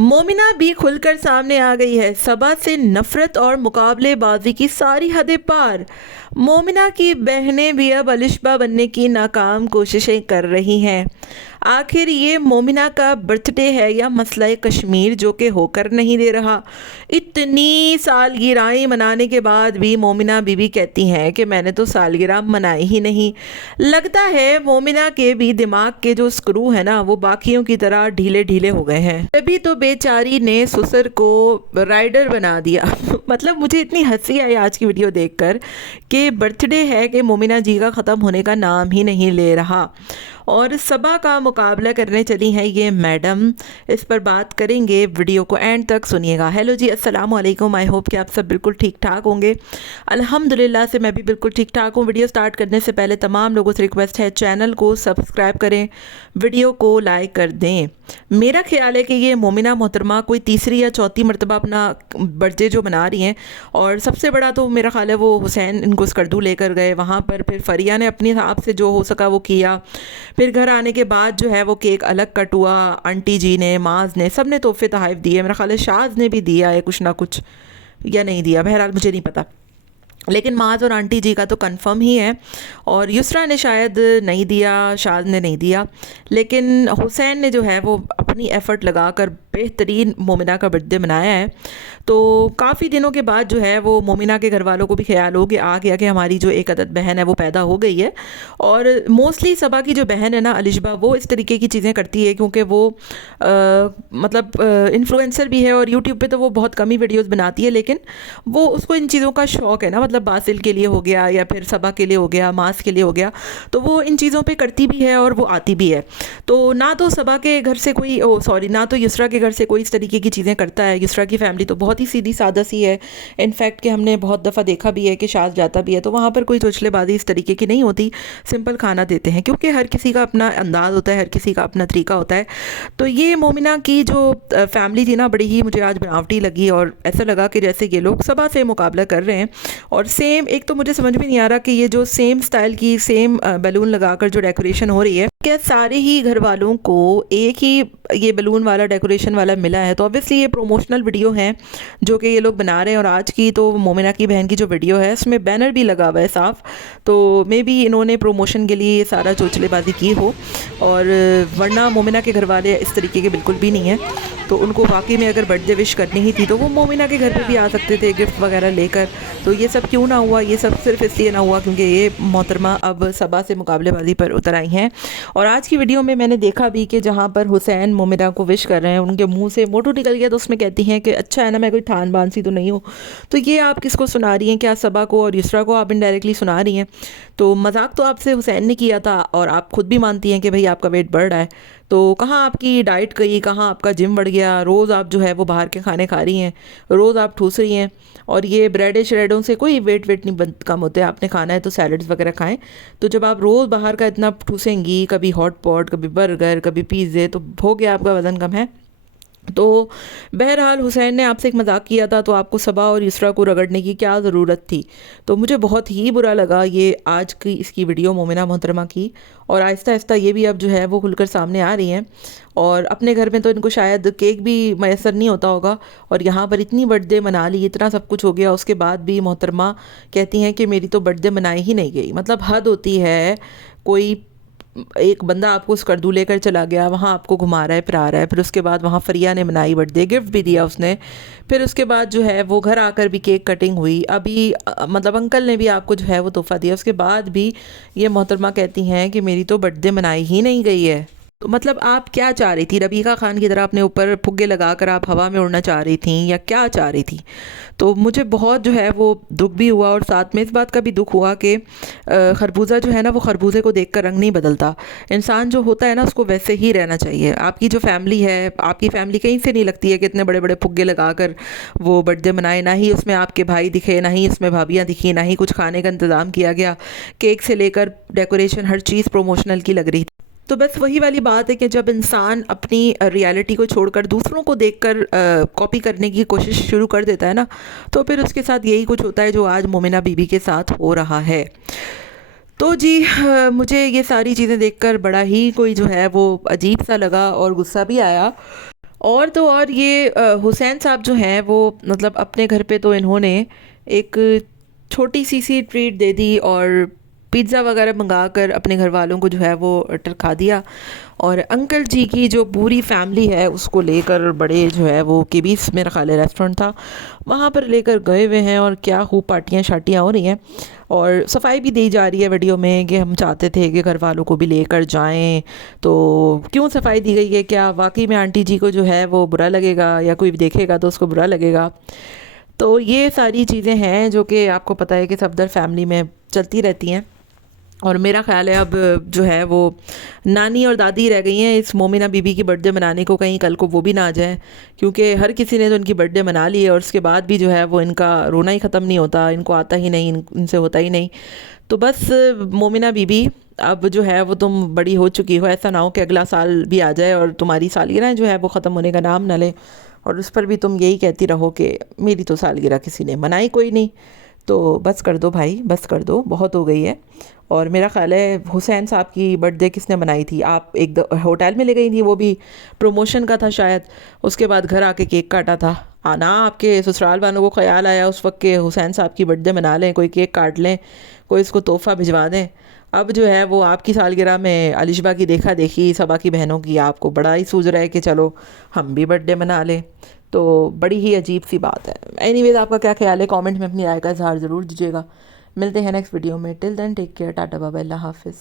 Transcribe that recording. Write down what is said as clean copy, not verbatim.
मोमिना भी खुलकर सामने आ गई है। सबा से नफरत और मुकाबलेबाजी की सारी हदें पार। मोमिना की बहनें भी अब अलिशबा बनने की नाकाम कोशिशें कर रही हैं। आखिर ये मोमिना का बर्थडे है या मसला कश्मीर जो कि होकर नहीं दे रहा। इतनी सालगिरहें मनाने के बाद भी मोमिना बीबी कहती हैं कि मैंने तो सालगिरह मनाई ही नहीं। लगता है मोमिना के भी दिमाग के जो स्क्रू है ना वो बाकियों की तरह ढीले ढीले हो गए हैं। तभी तो बेचारी ने ससुर को राइडर बना दिया। मतलब मुझे इतनी हंसी आई आज की वीडियो देखकर कि बर्थडे है कि मोमिना जी का ख़त्म होने का नाम ही नहीं ले रहा। और सबा का मुकाबला करने चली हैं ये मैडम। इस पर बात करेंगे, वीडियो को एंड तक सुनिएगा। हेलो जी, अस्सलाम वालेकुम। आई होप कि आप सब बिल्कुल ठीक ठाक होंगे। अल्हम्दुलिल्लाह से मैं भी बिल्कुल ठीक ठाक हूँ। वीडियो स्टार्ट करने से पहले तमाम लोगों से रिक्वेस्ट है, चैनल को सब्सक्राइब करें, वीडियो को लाइक कर दें। मेरा ख्याल है कि ये मोमिना मोहतरमा कोई तीसरी या चौथी मरतबा अपना बर्थडे जो मना रही हैं। और सबसे बड़ा तो मेरा ख्याल है वो हुसैन इनको स्कर्दू लेकर गए वहाँ पर, फिर फरिया ने अपने हिसाब से जो हो सका वो किया। फिर घर आने के बाद जो है वो केक अलग कट हुआ। आंटी जी ने, माज ने, सब ने तोहफे तोहफ़ दिए। मेरा ख्याल है शाज ने भी दिया है कुछ ना कुछ, या नहीं दिया, बहरहाल मुझे नहीं पता, लेकिन माज और आंटी जी का तो कंफर्म ही है। और युसरा ने शायद नहीं दिया, शाज ने नहीं दिया, लेकिन हुसैन ने जो है वो अपनी एफ़र्ट लगाकर बेहतरीन मोमिना का बर्थडे मनाया है। तो काफ़ी दिनों के बाद जो है वो मोमिना के घर वालों को भी ख्याल हो गया आ गया कि हमारी जो एक अदद बहन है वो पैदा हो गई है। और मोस्टली सबा की जो बहन है ना अलिशबा, वो इस तरीके की चीज़ें करती है क्योंकि वो मतलब इन्फ्लुएंसर भी है और यूट्यूब पे तो वो बहुत कम ही वीडियोस बनाती है, लेकिन वो उसको इन चीज़ों का शौक़ है ना। मतलब बासिल के लिए हो गया या फिर सबा के लिए हो गया, मास के लिए हो गया, तो वो इन चीज़ों पे करती भी है और वो आती भी है। तो ना तो सबा के घर से कोई ना तो युसरा के घर से कोई इस तरीके की चीज़ें करता है। युसरा की फैमिली तो बहुत ही सीधी सादा सी है। इनफैक्ट कि हमने बहुत दफ़ा देखा भी है कि शाज जाता भी है तो वहाँ पर कोई चोचलेबाजी इस तरीके की नहीं होती, सिंपल खाना देते हैं, क्योंकि हर किसी का अपना अंदाज़ होता है, हर किसी का अपना तरीका होता है। तो ये मोमिना की जो फैमिली थी ना, बड़ी ही मुझे आज बनावटी लगी और ऐसा लगा कि जैसे ये लोग सबा से मुकाबला कर रहे हैं। और सेम, एक तो मुझे समझ में नहीं आ रहा कि ये जो सेम स्टाइल की सेम बैलून लगाकर जो डेकोरेशन हो रही है, क्या सारे ही घर वालों को एक ही ये बैलून वाला डेकोरेशन वाला मिला है? तो ऑब्वियसली ये प्रोमोशनल वीडियो है जो कि ये लोग बना रहे हैं। और आज की तो मोमिना की बहन की जो वीडियो है उसमें बैनर भी लगा हुआ है साफ, तो मे बी इन्होंने प्रोमोशन के लिए ये सारा चोचलेबाजी की हो। और वरना मोमिना के घर वाले इस तरीके के बिल्कुल भी नहीं है। तो उनको वाकई में अगर बर्थडे विश करनी ही थी तो वो मोमिना के घर पे भी आ सकते थे गिफ्ट वगैरह लेकर। तो ये सब क्यों ना हुआ? ये सब सिर्फ इसलिए ना हुआ क्योंकि ये मोहतरमा अब सबा से मुकाबलेबाजी पर उतर आई हैं। और आज की वीडियो में मैंने देखा भी कि जहाँ पर हुसैन मोमिना को विश कर रहे हैं, उनके मुंह से मोटू निकल गया तो उसमें कहती हैं कि अच्छा है ना, मैं कोई थान बान सी तो नहीं हूँ। तो ये आप किसको सुना रही हैं? क्या सबा को और युसरा को आप इनडायरेक्टली सुना रही हैं? तो मजाक तो आपसे हुसैन ने किया था और आप खुद भी मानती हैं कि भाई आपका वेट बढ़ रहा है। तो कहाँ आपकी डाइट गई, कहाँ आपका जिम बढ़ गया? रोज़ आप जो है वो बाहर के खाने खा रही हैं, रोज़ आप ठूस रही हैं। और ये ब्रेड श्रेडों से कोई वेट नहीं कम होते। आपने खाना है तो सैलड्स वगैरह खाएं। तो जब आप रोज़ बाहर का इतना ठूसेंगी, कभी हॉट पॉट, कभी बर्गर, कभी पिज़्ज़े, तो हो गया आपका वज़न कम है। तो बहरहाल हुसैन ने आपसे एक मजाक किया था, तो आपको सबा और युसरा को रगड़ने की क्या ज़रूरत थी? तो मुझे बहुत ही बुरा लगा ये आज की इसकी वीडियो मोमिना मोहतरमा की। और आहिस्ता आहिस्ता ये भी अब जो है वो खुलकर सामने आ रही हैं। और अपने घर में तो इनको शायद केक भी मैसर नहीं होता होगा, और यहाँ पर इतनी बर्थडे मना ली, इतना सब कुछ हो गया, उसके बाद भी मोहतरमा कहती हैं कि मेरी तो बर्थडे मनाई ही नहीं गई। मतलब हद होती है। कोई एक बंदा आपको स्कर्दू लेकर चला गया, वहाँ आपको घुमा रहा है, फिरा रहा है, फिर उसके बाद वहाँ फरिया ने मनाई बर्थडे, गिफ्ट भी दिया उसने, फिर उसके बाद जो है वो घर आकर भी केक कटिंग हुई, अभी मतलब अंकल ने भी आपको जो है वो तोहफ़ा दिया, उसके बाद भी ये मोहतरमा कहती हैं कि मेरी तो बर्थडे मनाई ही नहीं गई है। तो मतलब आप क्या चाह रही थी? रबीका खान की तरह अपने ऊपर फुग्गे लगाकर आप हवा में उड़ना चाह रही थी या क्या चाह रही थी? तो मुझे बहुत जो है वो दुख भी हुआ और साथ में इस बात का भी दुख हुआ कि खरबूजा जो है ना वो खरबूजे को देखकर रंग नहीं बदलता। इंसान जो होता है ना उसको वैसे ही रहना चाहिए। आपकी जो फैमिली है, आपकी फैमिली कहीं से नहीं लगती है कि इतने बड़े बड़े फुग्गे लगाकर वो बर्थडे मनाए। ना ही उसमें आपके भाई दिखे, ना ही उसमें भाभियाँ दिखी, ना ही कुछ खाने का इंतज़ाम किया गया। केक से लेकर डेकोरेशन हर चीज़ प्रोमोशनल की लग रही थी। तो बस वही वाली बात है कि जब इंसान अपनी रियलिटी को छोड़कर दूसरों को देखकर कॉपी करने की कोशिश शुरू कर देता है ना, तो फिर उसके साथ यही कुछ होता है जो आज मोमिना बीबी के साथ हो रहा है। तो जी मुझे ये सारी चीज़ें देखकर बड़ा ही कोई जो है वो अजीब सा लगा और गुस्सा भी आया। اور تو اور یہ حسین صاحب جو ہیں وہ مطلب اپنے گھر پہ تو انہوں نے ایک چھوٹی سی ٹریٹ دے دی اور پیزا وغیرہ منگا کر اپنے گھر والوں کو جو ہے وہ ٹرکھا دیا، اور انکل جی کی جو پوری فیملی ہے اس کو لے کر بڑے جو ہے وہ کیبیس میرا خیال ہے ریسٹورنٹ تھا وہاں پر لے کر گئے ہوئے ہیں، اور کیا خوب پارٹیاں شارٹیاں ہو رہی ہیں، اور صفائی بھی دی جا رہی ہے ویڈیو میں کہ ہم چاہتے تھے کہ گھر والوں کو بھی لے کر جائیں، تو کیوں صفائی دی گئی ہے، کیا واقعی میں آنٹی جی کو جو ہے وہ برا لگے گا یا کوئی دیکھے گا تو اس کو برا لگے گا؟ تو یہ ساری چیزیں ہیں جو کہ آپ کو پتہ ہے کہ صفدر فیملی میں چلتی رہتی ہیں، اور میرا خیال ہے اب جو ہے وہ نانی اور دادی رہ گئی ہیں اس مومنہ بی بی کی برتھ ڈے منانے کو، کہیں کل کو وہ بھی نہ آ جائیں، کیونکہ ہر کسی نے تو ان کی برتھ ڈے منا لی ہے اور اس کے بعد بھی جو ہے وہ ان کا رونا ہی ختم نہیں ہوتا، ان کو آتا ہی نہیں، ان سے ہوتا ہی نہیں۔ تو بس مومنہ بی بی اب جو ہے وہ تم بڑی ہو چکی ہو، ایسا نہ ہو کہ اگلا سال بھی آ جائے اور تمہاری سالگرہ جو ہے وہ ختم ہونے کا نام نہ لے، اور اس پر بھی تم یہی کہتی رہو کہ میری تو سالگرہ کسی نے منائی کوئی نہیں۔ تو بس کر دو بھائی، بس کر دو، بہت ہو گئی ہے۔ اور میرا خیال ہے حسین صاحب کی برتھ ڈے کس نے منائی تھی؟ آپ ایک ہوٹل میں لے گئی تھی، وہ بھی پروموشن کا تھا شاید، اس کے بعد گھر آ کے کیک کاٹا تھا آنا، آپ کے سسرال والوں کو خیال آیا اس وقت کہ حسین صاحب کی برتھ ڈے منا لیں، کوئی کیک کاٹ لیں، کوئی اس کو تحفہ بھجوا دیں۔ اب جو ہے وہ آپ کی سالگرہ میں علیشبہ کی دیکھا دیکھی صبا کی بہنوں کی آپ کو بڑا ہی سوج رہا ہے کہ چلو ہم بھی برتھ ڈے منا لیں، تو بڑی ہی عجیب سی بات ہے۔ اینی ویز آپ کا کیا خیال ہے؟ کامنٹ میں اپنی رائے کا اظہار ضرور دیجیے گا۔ ملتے ہیں نیکسٹ ویڈیو میں، ٹل دین ٹیک کیئر، ٹاٹا بابا، اللہ حافظ۔